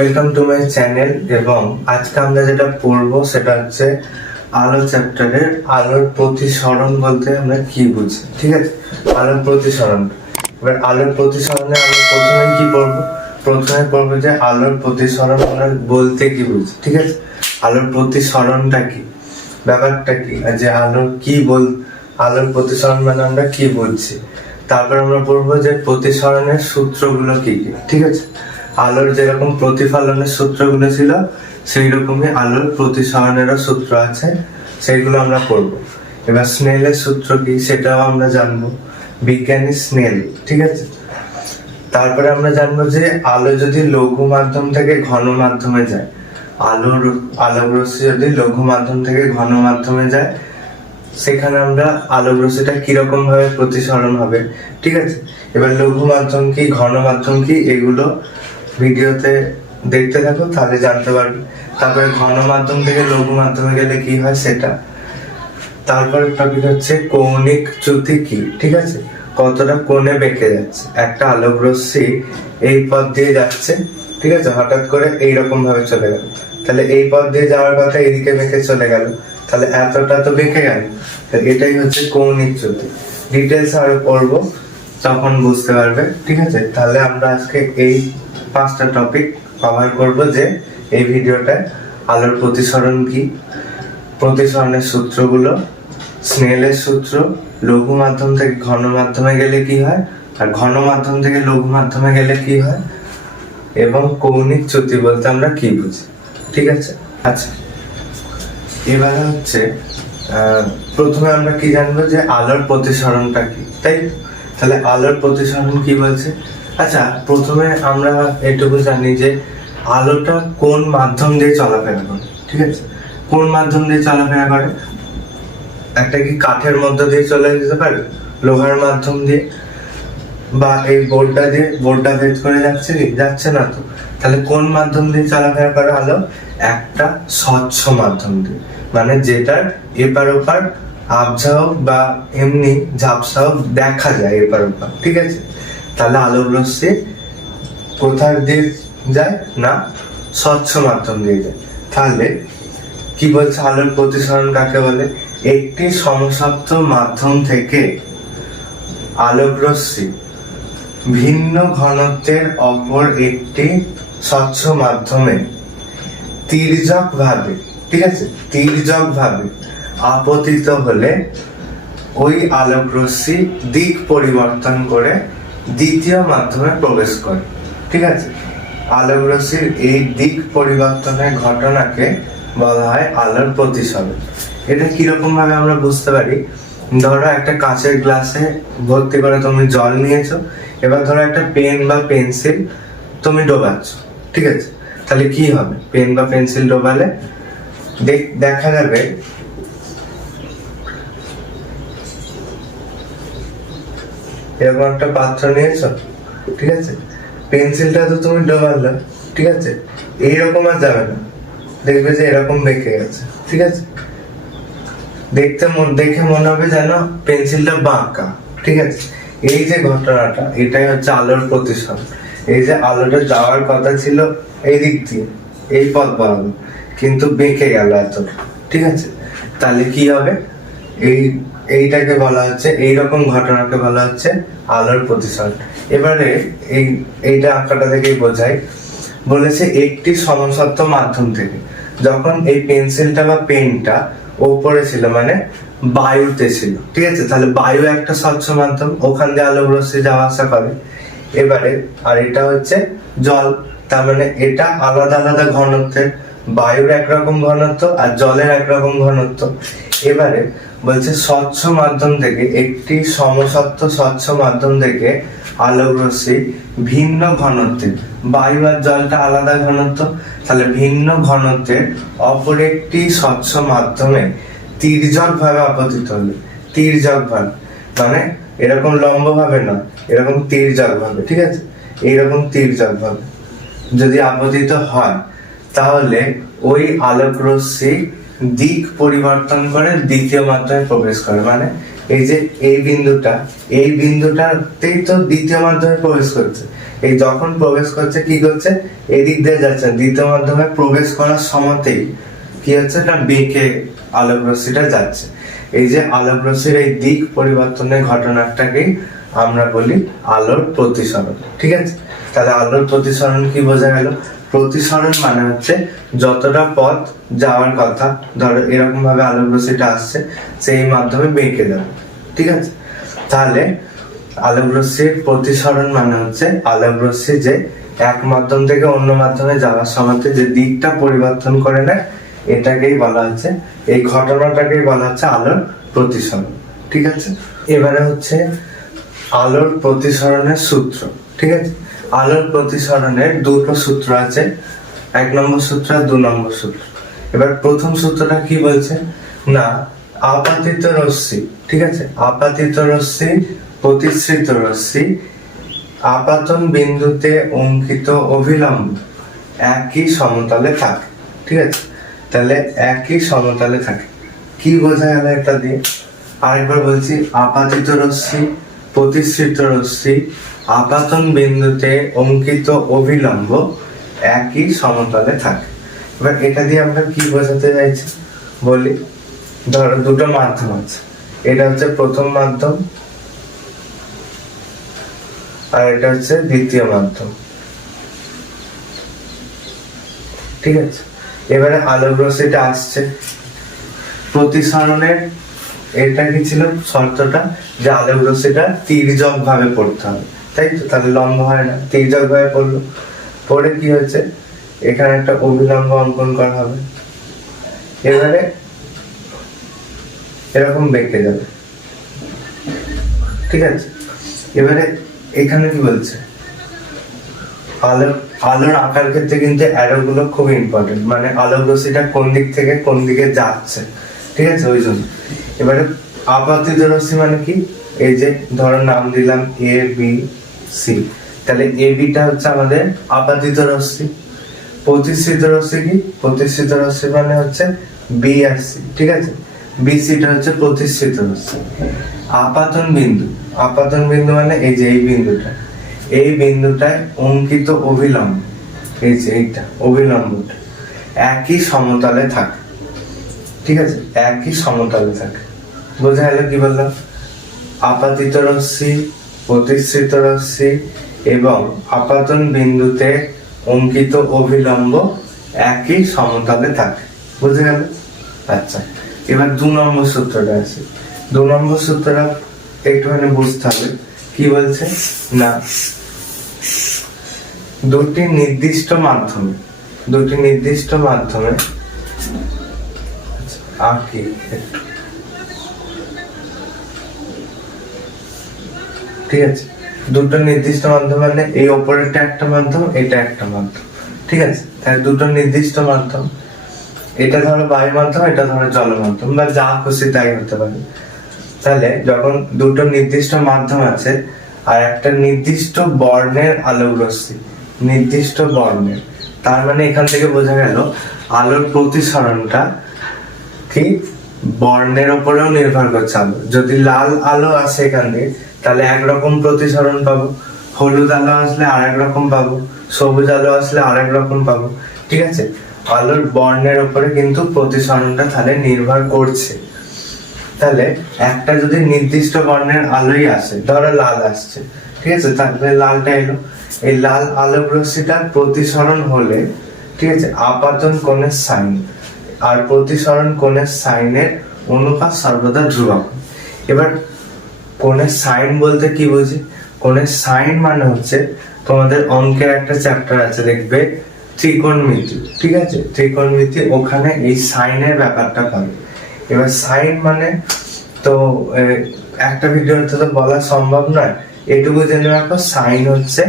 Welcome to my channel. এবং আজকে আমরা যেটা পড়বো সেটা হচ্ছে আলো চ্যাপ্টারের আলোর প্রতিসরণ বলতে আমরা কি বুঝি। ঠিক আছে, আলোর প্রতিসরণ। এবার আলোর প্রতিসরণে আমরা প্রথমে কি পড়বো? প্রথমে পড়বো যে আলোর প্রতিসরণ আমরা বলতে কি বুঝি। ঠিক আছে, আলোর প্রতিসরণটা কি, ব্যাপারটা কি, আর যে আলোর প্রতিসরণ মানে আমরা কি বুঝছি। তারপর আমরা পড়বো যে প্রতিসরণের সূত্রগুলো কি কি। ঠিক আছে, আলোর যেরকম প্রতিফলনের সূত্রগুলো ছিল সেই রকমই আলোর প্রতিসরণেরও সূত্র আছে, সেইগুলো আমরা পড়বো। এবার স্নেলের সূত্র কি সেটাও আমরা জানবো, বিজ্ঞানী স্নেল। ঠিক আছে, তারপরে আমরা জানবো যে আলো যদি লঘু মাধ্যম থেকে ঘন মাধ্যমে যায়, আলোক রশ্মি যদি লঘু মাধ্যম থেকে ঘন মাধ্যমে যায়, সেখানে আমরা আলোক রশ্মিটা কিরকম ভাবে প্রতিসরণ হবে। ঠিক আছে, এবার লঘু মাধ্যম কি ঘন মাধ্যম কি এগুলো ভিডিওতে দেখতে থাকো, তাহলে জানতে পারবে। তারপরে ঘন মাধ্যম থেকে লঘু মাধ্যমে গেলে কি হয় সেটা। তারপরে টপিক হচ্ছে কৌণিক চ্যুতি কি। ঠিক আছে, কতটা কোণে বেঁকে যাচ্ছে একটা আলোক রশ্মি, এই পথ দিয়ে যাচ্ছে। ঠিক আছে, হঠাৎ করে এইরকম ভাবে চলে গেল, তাহলে এই পথ দিয়ে যাওয়ার কথা এইদিকে বেঁকে চলে গেল, তাহলে এতটা তো বেঁকে গেল। এটাই হচ্ছে কৌণিক চ্যুতি। ডিটেলস আরো পড়বো, তখন বুঝতে পারবে। ঠিক আছে, তাহলে আমরা আজকে এই 5টা টপিক কভার করব। যে এই ভিডিওটায় আলোর প্রতিসরণ কি, প্রতিসরণের সূত্রগুলো, স্নেলের সূত্র, লঘু মাধ্যম থেকে ঘন মাধ্যমে গেলে কি হয়, আর ঘন মাধ্যম থেকে লঘু মাধ্যমে গেলে কি হয়, এবং কৌণিক চ্যুতি বলতে আমরা কি বুঝি। ঠিক আছে, আচ্ছা এবার হচ্ছে প্রথমে আমরা কি জানবো যে আলোর প্রতিসরণটা কি, তাই? তাহলে আলোর প্রতিসরণ কি বলছে। আচ্ছা, প্রথমে আমরা এটুকু জানি যে আলোটা কোন মাধ্যম দিয়ে চলাফেরা করে। ঠিক আছে, কোন মাধ্যম দিয়ে চলাফেরা করে? একটা কি কাঠের মধ্যে দিয়ে চলে যেতে পারে, লোহার মাধ্যম দিয়ে, বা এই বোর্ডটা ভেদ করে যাচ্ছে কি? যাচ্ছে না তো। তাহলে কোন মাধ্যম দিয়ে চলাফেরা করে আলো? একটা স্বচ্ছ মাধ্যম দিয়ে, মানে যেটার এপার ওপার আবছা হোক বা এমনি ঝাপসা হোক দেখা যায় এপার ওপার। ঠিক আছে, তাহলে আলোক রশ্মি কোথায় দিয়ে যায় না, স্বচ্ছ মাধ্যম দিয়ে যায়। তাহলে কি বলছে আলোর প্রতিসরণ কাকে বলে? একটি সমশব্দ মাধ্যম থেকে আলোক রশ্মি ভিন্ন ঘনত্বের অপর একটি স্বচ্ছ মাধ্যমে তির্যক ভাবে, ঠিক আছে, তির্যক ভাবে আপতিত হলে ওই আলোক রশ্মি দিক পরিবর্তন করে দ্বিতীয় মাধ্যমে প্রবেশ করে। ঠিক আছে, আলোক রশ্মির এই দিক পরিবর্তনের ঘটনাকে বলা হয় আলোর প্রতিসরণ। এটা কিরকম ভাবে আমরা বুঝতে পারি? ধরো একটা কাঁচের গ্লাসে ভর্তি করে তুমি জল নিয়েছো, এবার ধরো একটা পেন বা পেন্সিল তুমি ডোবাচ্ছ। ঠিক আছে, তাহলে কি হবে? পেন বা পেন্সিল ডোবালে দেখা যাবে এরকম একটা পাত্র নিয়েছো। ঠিক আছে, পেন্সিলটা তো তুমি ডোবালে, ঠিক আছে, এইরকম আর যাবে না, দেখবে যে এরকম বেঁকে গেছে। ঠিক আছে, দেখে মনে হবে যেন পেন্সিলটা বাঁকা। ঠিক আছে, এই যে ঘটনাটা, এটাই হচ্ছে আলোর প্রতিসরণ। এই যে আলোটা যাওয়ার কথা ছিল এই দিক দিয়ে, এই পথ বরাবর, কিন্তু বেঁকে গেল এতটা। ঠিক আছে, তাহলে কি হবে? এইটাকে বলা হচ্ছে, এইরকম ঘটনাকে বলা হচ্ছে আলোর প্রতিসরণ। এবারে এইটা আঁকাটা থেকেই বোঝায়, বলেছে একটি সমসত্ব মাধ্যম থেকে, যখন এই পেন্সিলটা বা পেনটা উপরে ছিল মানে বায়ুতে ছিল। ঠিক আছে, তাহলে বায়ু একটা স্বচ্ছ মাধ্যম, ওখান দিয়ে আলোক রশ্মি যাওয়া আসা করে। এবারে আর এটা হচ্ছে জল, তার মানে এটা আলাদা আলাদা ঘনত্বের, বায়ুর একরকম ঘনত্ব আর জলের একরকম ঘনত্ব। এবারে বলছে স্বচ্ছ মাধ্যম থেকে, একটি সমসত্ব স্বচ্ছ মাধ্যম থেকে আলোক রশ্মি ভিন্ন ঘনত্বের, বায়ু আর জলটা আলাদা ঘনত্ব, তাহলে ভিন্ন ঘনত্বের অপর একটি স্বচ্ছ মাধ্যমে তির্যক ভাবে আপতিত হলে, তির্যক ভাবে মানে এরকম লম্ব ভাবে না, এরকম তির্যক ভাবে। ঠিক আছে, এইরকম তির্যক ভাবে যদি আপতিত হয়, তাহলে ওই আলোক রশ্মি দিক পরিবর্তন করে দ্বিতীয় মাধ্যমে প্রবেশ করে। মানে এই যে এই বিন্দুটাতেই তো দ্বিতীয় মাধ্যমে প্রবেশ করছে। এই যখন প্রবেশ করছে কি করছে, এই দিক দিয়ে যাচ্ছে, দ্বিতীয় মাধ্যমে প্রবেশ করার সময়তেই কি হচ্ছে না, বেঁকে আলোক রশ্মিটা যাচ্ছে। এই যে আলোক রশ্মির এই দিক পরিবর্তনের ঘটনাটাকেই আমরা বলি আলোর প্রতিসরণ। ঠিক আছে, তাহলে আলোর প্রতিসরণ কি বোঝা গেল? প্রতিসরণ মানে হচ্ছে যতটা পথ যাওয়ার কথা, ধরো এরকম ভাবে আলোক রশ্মিটা আসছে, সেই মাধ্যমে বেঁকে যাবে। ঠিক আছে, তাহলে আলোক রশ্মির প্রতিসরণ মানে হচ্ছে আলোক রশ্মি যে এক মাধ্যম থেকে অন্য মাধ্যমে যাওয়ার সময় যে দিকটা পরিবর্তন করে নেয়, এটাকেই বলা হচ্ছে, এই ঘটনাটাকেই বলা হচ্ছে আলোর প্রতিসরণ। ঠিক আছে, এবারে হচ্ছে আলোর প্রতিসরণের সূত্র। ঠিক আছে, আলোর প্রতিসরণের দুটো সূত্র আছে, 1 নম্বর সূত্র আর 2 নম্বর সূত্র। এবার প্রথম সূত্রটা কি বলছে না, আপাতিত রশ্মি, ঠিক আছে, আপাতিত রশ্মি প্রতিসৃত রশ্মি আপাতন বিন্দুতে অঙ্কিত অভিলম্ব একই সমতলে থাকে। ঠিক আছে, তাহলে একই সমতলে থাকে, কি বোঝা গেল এটা দিয়ে? আরেকবার বলছি, আপাতিত রশ্মি প্রতিসৃত রশ্মি আপাতন বিন্দুতে অঙ্কিত অভিলম্ব একই সমতলে থাকে। এবার এটা দিয়ে আমরা কি বোঝাতে চাইছি বলি, ধরো দুটো মাধ্যম আছে, এটা হচ্ছে প্রথম মাধ্যম আর এটা হচ্ছে দ্বিতীয় মাধ্যম। ঠিক আছে, এবারে আলোক রশ্মিটা আসছে, প্রতিসরণের এটা কি ছিল শর্তটা, যে আলোক রশ্মিটা তির্যক ভাবে পড়তে হবে, তাই তো? তাহলে লম্ব হয় না, তির্যক ভাবে পড়লো, পড়ে কি হচ্ছে, এখানে একটা অভিলম্ব অঙ্কন করা হবে, এবারে এরকম বেঁকে যাবে। ঠিক আছে, এবারে এখানে কি বলছে, আলোর আঁকার ক্ষেত্রে কিন্তু অ্যারো গুলো খুব ইম্পর্টেন্ট, মানে আলোক রশ্মিটা কোন দিক থেকে কোন দিকে যাচ্ছে। ঠিক আছে, ওই জন্য এবারে আপাতিত রশ্মি মানে কি, এই যে ধরো নাম দিলাম এ বি সি, তাহলে এ বিটা হচ্ছে আমাদের আপাতিত রশ্মি। প্রতিসৃত রশ্মি কি, প্রতিসৃত রশ্মি মানে হচ্ছে বি আর সি। ঠিক আছে, বি সিটা হচ্ছে প্রতিসৃত রশ্মি। আপাতন বিন্দু মানে এই যে এই বিন্দুটায় অঙ্কিত অভিলম্ব, এই যে এইটা অভিলম্বটা একই সমতলে থাকে। ঠিক আছে, একই সমতলে থাকে, বোঝা গেল কি বললাম? আপাতিত রশ্মি প্রতিসৃত রশ্মি এবং আপাতন বিন্দুতে অঙ্কিত অভিলম্ব একই সমতলে থাকে, বুঝে গেল? আচ্ছা, এবার 2 নম্বর সূত্রটা আছে। 2 নম্বর সূত্রটা একটুখানি বুঝতে হবে, কি বলছে না, দুটি নির্দিষ্ট মাধ্যমে আঁকি একটু। ঠিক আছে, দুটো নির্দিষ্ট মাধ্যম মানে এই ওপরেরটা একটা মাধ্যম, এটা একটা মাধ্যম। ঠিক আছে, তাহলে দুটো নির্দিষ্ট মাধ্যম, এটা ধরো বায়ু মাধ্যম, এটা ধরো জল মাধ্যম, বা যা খুশি তাই হতে পারে। তাহলে যখন দুটো নির্দিষ্ট মাধ্যম আছে আর একটা নির্দিষ্ট বর্ণের আলোক রশ্মি, নির্দিষ্ট বর্ণের, তার মানে এখান থেকে বোঝা গেল আলোর প্রতিসরণটা কি বর্ণের উপরেও নির্ভর করছে। আলো যদি লাল আলো আসে এখান দিয়ে, তাহলে একরকম প্রতিসরণ পাবো, হলুদ আলো আসলে আরেক রকম পাবো, সবুজ আলো আসলে আরেক রকম পাবো। ঠিক আছে, আলোর বর্ণের উপরে কিন্তু প্রতিসরণটা তাহলে নির্ভর করছে। তাহলে একটা যদি নির্দিষ্ট বর্ণের আলোই আসে, ধরো লাল আসছে, ঠিক আছে, তাহলে লালটা এলো, এই লাল আলোক রশ্মিটার প্রতিসরণ হলে, ঠিক আছে, আপাতন কোণের সাইন আর প্রতিসরণ কোণের সাইনের অনুপাত সর্বদা ধ্রুবক। এবার কোণের সাইন বলতে কি বুঝি? কোণের সাইন মানে হচ্ছে, তোমাদের অঙ্কের একটা চ্যাপ্টার আছে দেখবে, ত্রিকোণমিতি। ঠিক আছে, ত্রিকোণমিতি, ওখানে এই সাইনের ব্যাপারটা পাবে। এবার সাইন মানে তো একটা ভিডিওতে তো বলা সম্ভব নয়, এটুকু জেনে রাখো, সাইন হচ্ছে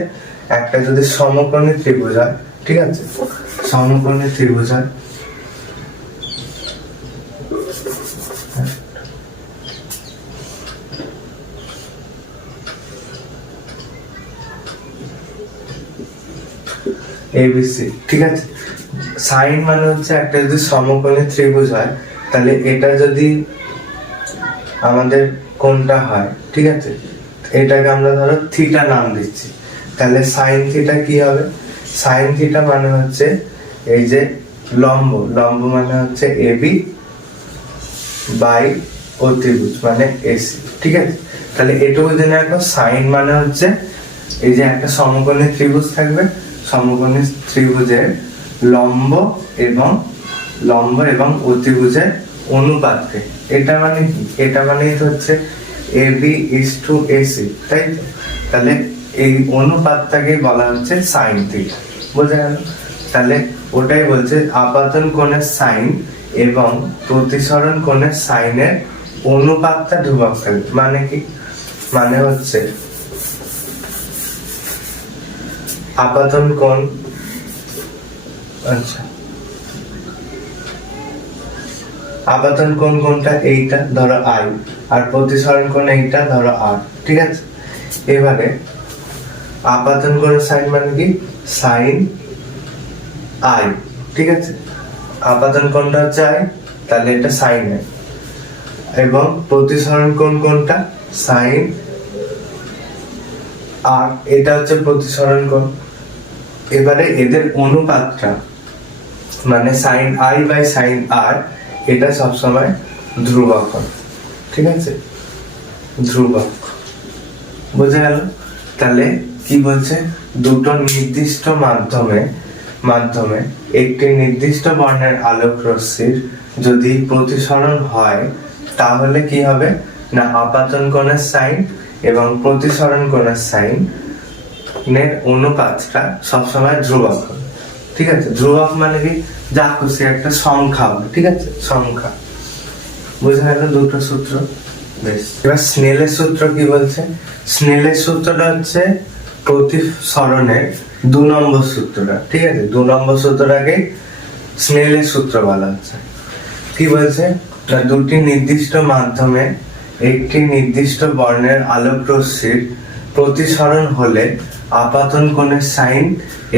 একটা যদি সমকোণী ত্রিভুজ হয়, ঠিক আছে, সমকোণী ত্রিভুজ হয়, ABC, ঠিক আছে, সাইন মানে হচ্ছে একটা যদি সমকোণী ত্রিভুজ হয়, তাহলে এটা যদি আমাদের কোণটা হয়, ঠিক আছে, এটাকে আমরা ধরো থিটা নাম দিচ্ছি, তাহলে সাইন থিটা কি হবে? সাইন থিটা মানে হচ্ছে এই যে লম্ব, লম্ব মানে হচ্ছে এবি বাই অতিভুজ মানে এসি, ঠিক আছে। তাহলে এটুকু জেনে রাখো, সাইন মানে হচ্ছে এই যে একটা সমকোণী ত্রিভুজ থাকবে, সমকোণী ত্রিভুজের লম্ব এবং অতিভুজের অনুপাতকে, এটা মানে কি? এটা মানেই তো হচ্ছে এবি ইজ টু এসি, তাই তো? তাহলে এই অনুপাতটাকে বলা হচ্ছে সাইন থিটা, বোঝা গেল? তাহলে ওটাই বলছে আপাতন কোণের সাইন এবং প্রতিসরণ কোণের সাইনের অনুপাতটা ধ্রুবক থাকবে। মানে কি? মানে হচ্ছে আপাতন কোণ, আচ্ছা, আপাতন কোণ কোনটা? এইটা ধরো আই, আর প্রতিসরণ কোণ এইটা ধরো আর, ঠিক আছে। এবারে আপাতন কোণের সাইন মানে কি? সাইন আই, ঠিক আছে। আপাতন কোণটা হচ্ছে আই, তাহলে এটা সাইন আই, এবং প্রতিসরণ কোণ কোনটা? সাইন আর, এটা হচ্ছে প্রতিসরণ কোণ। এবারে এদের অনুপাতটা মানে সাইন আই বাই সাইন আর, এটা সবসময় ধ্রুবক হবে, ঠিক আছে, ধ্রুবক, বোঝা গেল? তাহলে কি বলছে? দুটো নির্দিষ্ট মাধ্যমে একটি নির্দিষ্ট বর্ণের আলোক রশ্মির যদি প্রতিসরণ হয়, তাহলে কি হবে না আপাতন কোণের সাইন এবং প্রতিসরণ কোণের সাইন এর অনুপাতটা সবসময় ধ্রুবক হবে, ঠিক আছে। ধ্রুবক মানে কি? যা খুশি একটা সংখ্যা হবে, ঠিক আছে, সংখ্যা, বোঝা গেল দুটো সূত্র। বেশ, এবার স্নেলের সূত্র কি বলছে? স্নেলের সূত্রটা হচ্ছে প্রতিসরণের 2 নম্বর সূত্রটা, ঠিক আছে। 2 নম্বর সূত্রটাকে স্নেলের সূত্র বলা হচ্ছে। কি বলছে? দুটি নির্দিষ্ট মাধ্যমে একটি নির্দিষ্ট বর্ণের আলোক রশ্মির প্রতিসরণ হলে আপাতন কোণের সাইন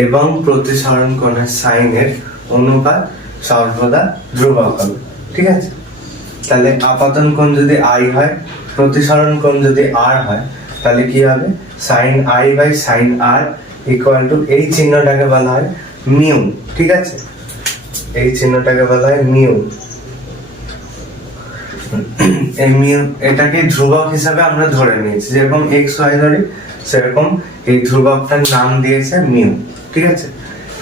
এবং প্রতিসরণ কোণের সাইনের অনুপাত সর্বদা ধ্রুবক হবে, ঠিক আছে। তাহলে আপাতন কোণ যদি আই হয়, প্রতিসরণ কোণ যদি আর হয়, তাহলে কি হবে? Sine i by sine r equal to, এই চিহ্নটাকে বলা হয় মিউ, ঠিক আছে, এই চিহ্নটাকে বলা হয় মিউ। এই মিউ এটাকে ধ্রুবক হিসাবে আমরা ধরে নিয়েছি, যেরকম এক্স ওয়াই ধরি সেরকম এই ধ্রুবকটার নাম দিয়েছে মিউ, ঠিক আছে।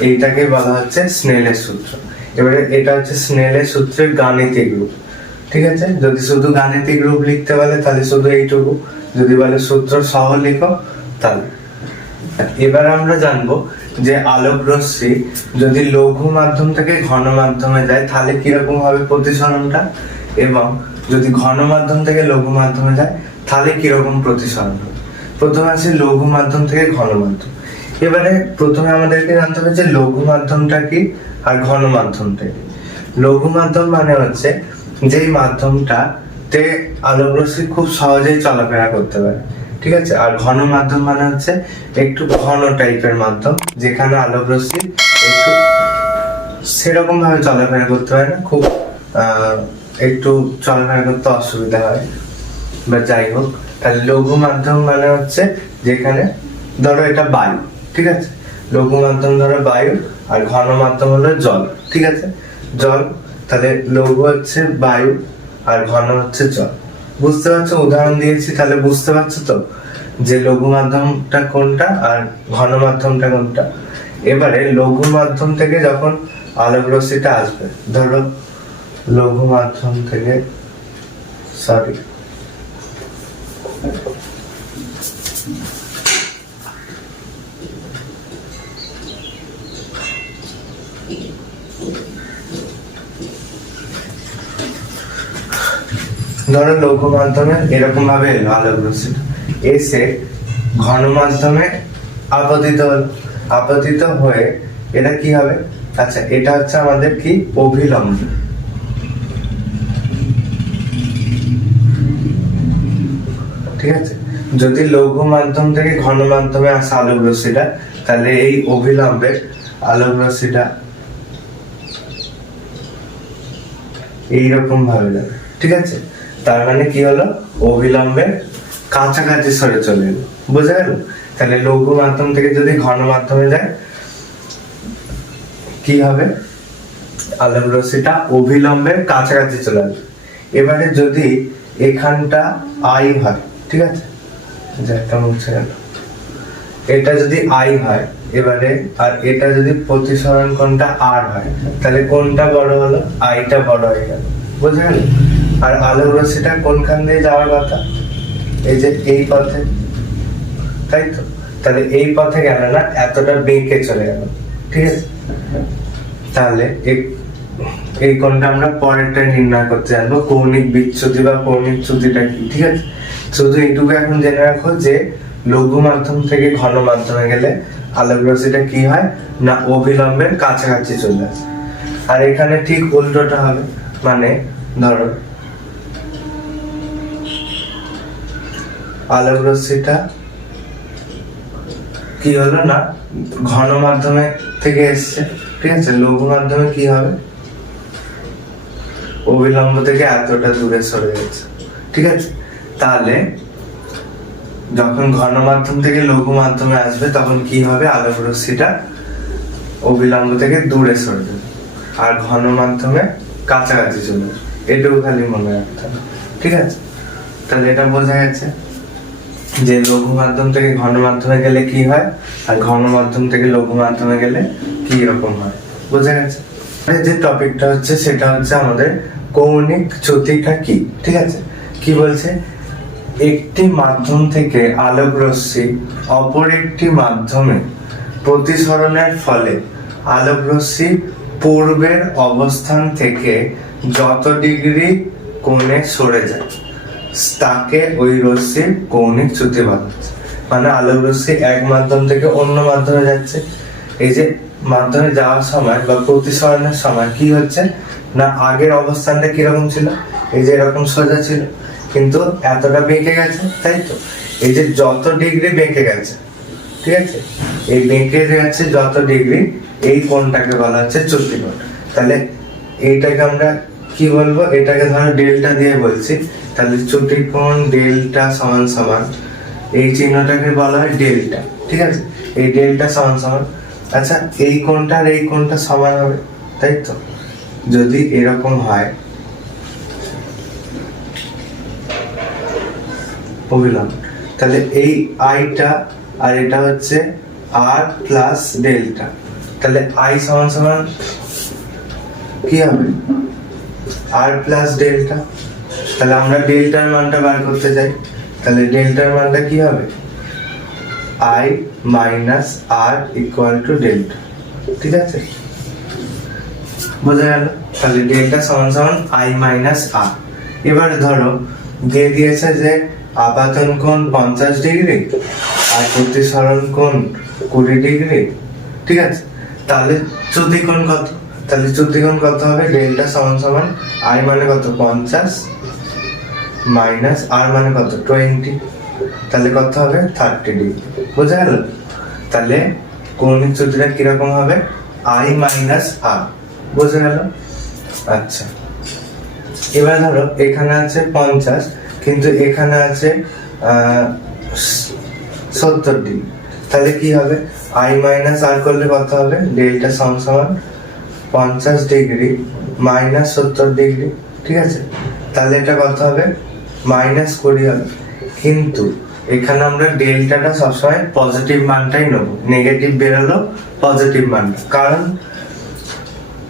এইটাকে বলা হচ্ছে স্নেলের সূত্র। এবারে এটা হচ্ছে স্নেলের সূত্রের গাণিতিক রূপ, ঠিক আছে। যদি শুধু গাণিতিক রূপ লিখতে বলে তাহলে শুধু এইটুকু, যদি বলে সূত্র সহ লিখো তাহলে। এবার আমরা জানবো যে আলোক রশ্মি যদি লঘু মাধ্যম থেকে ঘন মাধ্যমে যায় তাহলে কিরকম হবে প্রতিসরণটা, এবং যদি ঘন মাধ্যম থেকে লঘু মাধ্যমে যায় তাহলে কিরকম প্রতিসরণ হবে। প্রথমে আছে লঘু মাধ্যম থেকে ঘন মাধ্যম। এবারে প্রথমে আমাদেরকে জানতে হবে যে লঘু মাধ্যমটা কি আর ঘন মাধ্যমটা কি। লঘু মাধ্যম মানে হচ্ছে যেই মাধ্যমটাতে আলোক রশ্মি খুব সহজেই চলাফেরা করতে পারে, ঠিক আছে। আর ঘন মাধ্যম মানে হচ্ছে একটু ঘন টাইপের মাধ্যম, যেখানে আলোক রশ্মি একটু সেরকম ভাবে চলাফেরা করতে পারে না, খুব একটু চলাফেরা করতে অসুবিধা হয়, বা যাই হোক। তাহলে লঘু মাধ্যম মানে হচ্ছে যেখানে ধরো এটা বায়ু, ঠিক আছে, লঘু মাধ্যম ধরো বায়ু, আর ঘন মাধ্যম হলো জল, ঠিক আছে, জল। তাহলে লঘু হচ্ছে বায়ু আর ঘন হচ্ছে জল, বুঝতে পারছো? উদাহরণ দিয়েছি, তাহলে বুঝতে পারছো তো যে লঘু মাধ্যমটা কোনটা আর ঘন মাধ্যমটা কোনটা। এবারে লঘু মাধ্যম থেকে যখন আলোক রশ্মিটা আসবে, ধরো লঘু মাধ্যম থেকে, সরি, ধরো লঘু মাধ্যমে এরকম ভাবে এলো আলোক রশ্মিটা, এসে ঘন মাধ্যমে আপতিত হয়ে এটা কি হবে? আচ্ছা, এটা হচ্ছে আমাদের কি অভিলম্ব, ঠিক আছে। যদি লঘু মাধ্যম থেকে ঘন মাধ্যমে আসে আলোক রশ্মিটা, তাহলে এই অভিলম্বের আলোক রশ্মিটা এইরকম ভাবে যাবে, ঠিক আছে? তার মানে কি হলো, অভিলম্বের কাছাকাছি সরে চলে এলো, বোঝা গেল? তাহলে লঘু মাধ্যম থেকে যদি ঘন মাধ্যমে যায় কি হবে, আলোক রশ্মিটা অভিলম্বের কাছাকাছি চলে আসবে। এবারে যদি এখানটা আই হয়, ঠিক আছে, একটা মুছে গেল, এটা যদি আই হয় এবারে, আর এটা যদি প্রতিসরণ কোণটা আর হয়, তাহলে কোনটা বড় হলো, আইটা বড় হয়ে গেল, বুঝা গেল? আর আলোক রশ্মিটা কোনখান দিয়ে যাওয়ার কথা, এই যে এই পথে, তাই তো? তাহলে এই পথে গেল না, এতটা বেঁকে চলে গেল, ঠিক আছে? তাহলে এই কোণটা আমরা পরেরটা নির্ণয় করতে জানবো, কৌণিক বিচ্যুতি বা কৌণিক চ্যুতিটা কি, ঠিক আছে? শুধু এইটুকু এখন জেনে রাখো যে লঘু মাধ্যম থেকে ঘন মাধ্যমে গেলে আলোক রশ্মিটা কি হয় না, অভিলম্বের কাছাকাছি চলে আসে। আর এখানে ঠিক উল্টোটা হবে, মানে ধরো আলোক রশ্মিটা কি হলো না, ঘন মাধ্যমে থেকে এসছে, ঠিক আছে? লঘু মাধ্যমে কি হবে, অভিলম্ব থেকে এতটা দূরে সরে যাচ্ছে, ঠিক আছে? তাহলে যখন ঘন মাধ্যম থেকে লঘু মাধ্যমে আসবে তখন কি হবে, আলোক রশ্মিটা অভিলম্ব থেকে দূরে সরে যাবে আর ঘন মাধ্যমে কাছাকাছি চলে আসবে, এটুকু খালি মনে রাখতে হবে, ঠিক আছে? তাহলে এটা বোঝা গেছে যে লঘু মাধ্যম থেকে ঘন মাধ্যমে গেলে কি হয়, আর ঘন মাধ্যম থেকে লঘু মাধ্যমে গেলে কি রকম হয়, বোঝা গেছে? যে টপিকটা হচ্ছে সেটা হচ্ছে আমাদের কৌণিক চ্যুতিটা কি, ঠিক আছে? কি বলছে, একটি মাধ্যম থেকে আলোক রশ্মি অপর একটি মাধ্যমে প্রতিসরণের ফলে আলোক রশ্মি পূর্বের অবস্থান থেকে যত ডিগ্রি কোণে সরে যায় তাকে ওই রশ্মির কৌণিক চ্যুতি বলা হচ্ছে। মানে আলোক রশ্মি এক মাধ্যম থেকে অন্য মাধ্যমে যাচ্ছে, এই যে মাধ্যমে যাওয়ার সময় বা প্রতিসরণের সময় কি হচ্ছে না, আগের অবস্থানটা কিরকম ছিল, এই যে এরকম সোজা ছিল, কিন্তু এতটা বেঁকে গেছে, তাই তো? এই যে যত ডিগ্রি বেঁকে গেছে, ঠিক আছে, এই বেঁকে গেছে যত ডিগ্রি, এই কোণটাকে বলা হচ্ছে চ্যুতি কোণ। তাহলে এইটাকে আমরা কি বলবো, এটাকে ধরো ডেল্টা দিয়ে বলছি, তাহলে চ্যুতি কোণ ডেল্টা সমান সমান, এই চিহ্নটাকে বলা হয় ডেল্টা, ঠিক আছে? এই ডেল্টা সমান সমান, আচ্ছা এই কোণটা আর এই কোণটা সমান হবে, তাই তো? যদি এরকম হয় অভিলম্ব, তাহলে এই আইটা আর এটা হচ্ছে আর প্লাস ডেল্টা, তাহলে আই সমান সমান কি হবে, আর প্লাস ডেল্টা। তাহলে আমরা ডেল্টার মানটা বার করতে চাই, তাহলে ডেল্টার মানটা কি হবে, i minus r equal to delta, ঠিক আছে? বোঝা গেল? তাহলে ডেল্টা সমান সমান আই মাইনাস আর। এবারে ধরো দিয়ে দিয়েছে যে আপাতন কোণ 50 ডিগ্রি আর প্রতিসরণ কোণ 20 ডিগ্রি, ঠিক আছে? তাহলে চ্যুতি কোণ কত, তাহলে চ্যুতি কোণ কত হবে, ডেল্টা সমান সমান আই মানে কত 50 মাইনাস আর মানে কত 20, তাহলে কত হবে 30 ডিগ্রি, বোঝা গেল? তাহলে কৌণিক চ্যুতিটা কিরকম হবে, আই মাইনাস আর, বোঝা গেল? আচ্ছা এবার ধরো এখানে আছে 50 কিন্তু এখানে আছে 70 ডিগ্রি, তাহলে কি হবে, আই মাইনাস আর করলে কত হবে, ডেল্টা সমান সমান 50 ডিগ্রি মাইনাস 70 ডিগ্রি, ঠিক আছে? তাহলে এটা কত হবে, মাইনাস 20 হবে। কিন্তু এখানে আমরা ডেল্টাটা সবসময় পজিটিভ মানটাই নেব, নেগেটিভ বেরোলো পজিটিভ মানটা,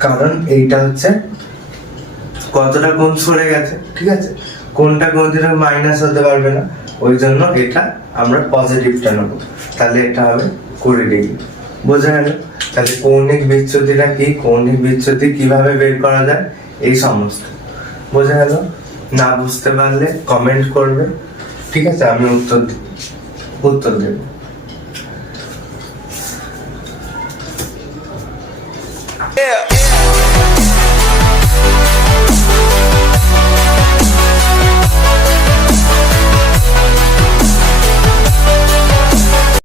কারণ এইটা হচ্ছে কতটা কোণ সরে গেছে, ঠিক আছে? কোনটা কোনদিনও মাইনাস হতে পারবে না, ওই জন্য এটা আমরা পজিটিভটা নেব, তাহলে এটা হবে 20 ডিগ্রি, বোঝা গেল? তাহলে কৌণিক বিচ্যুতিটা কি, কৌণিক বিচ্যুতি কিভাবে বের করা যায়, এই সমস্ত বোঝা গেল? না বুঝতে পারলে কমেন্ট করবে, ঠিক আছে? আমি উত্তর দেব।